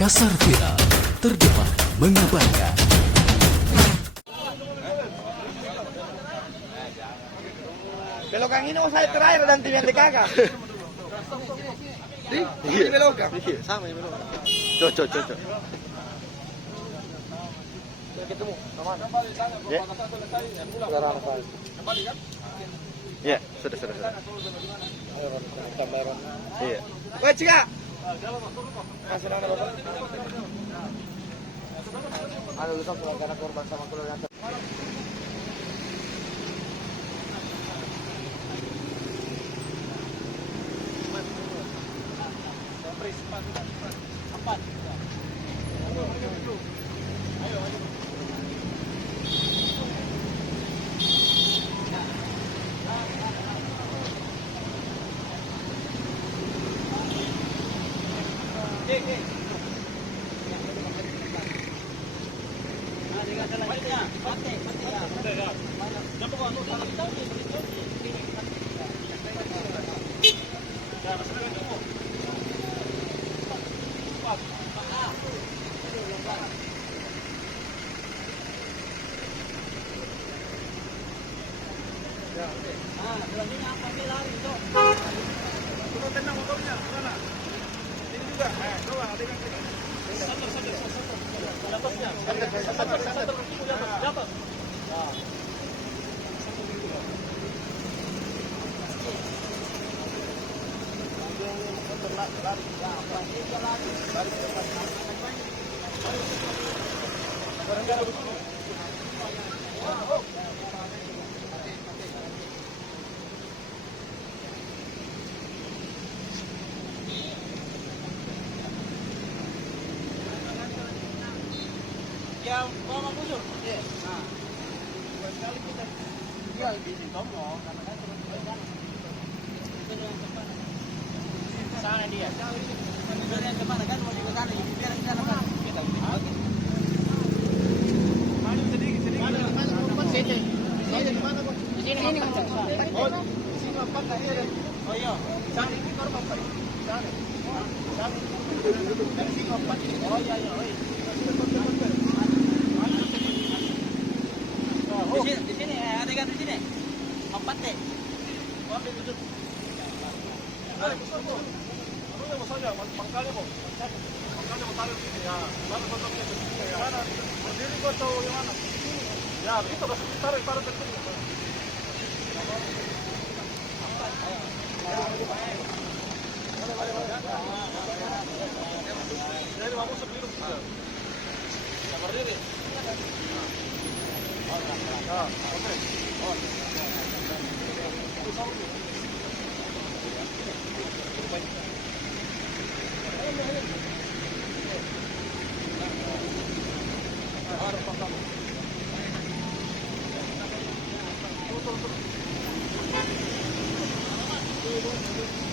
Makassar Viral, terdepan mengabarkan. Belokan ini mau saya terakhir dan tim yang di kakak. Ini belokan. Iya, sama ini belokan. Cocok. Ketemu, sama. Ya. Sekarang saya. Iya, sudah. Iya. Woi, Cika. Masih ada Bapak? Ada luka karena korban sama keluarga. Tenang motornya, mana? Ini juga. Coba adegan. Dapat. Ya, bawa busur. Iya. Nah. Dua kali kita jual di Tomo karena kan terus kan. Itu yang cepat. Sana dia. Itu yang kemana kan mau juga kan biar di sana kan. Kita oke. Maju sedikit. Sini. Sini di mana, Bos? Di sini. Oh, di sini apa enggak? Oh iya. Sana ini korban Pak. Sana. Dari sini apa? Oh iya. Di sini adegan di sini. Empat deh. Ambil itu. Ada mau saja, pangkalnya mau. Pangkalnya mau taruh di sini ya. Mana potongnya di sini ya. Mana? Berdiri kok tahu yang mana? Ya, begitu bos. Taruh ke sini. Jadi mau masuk biru. Ya berdiri. Terus.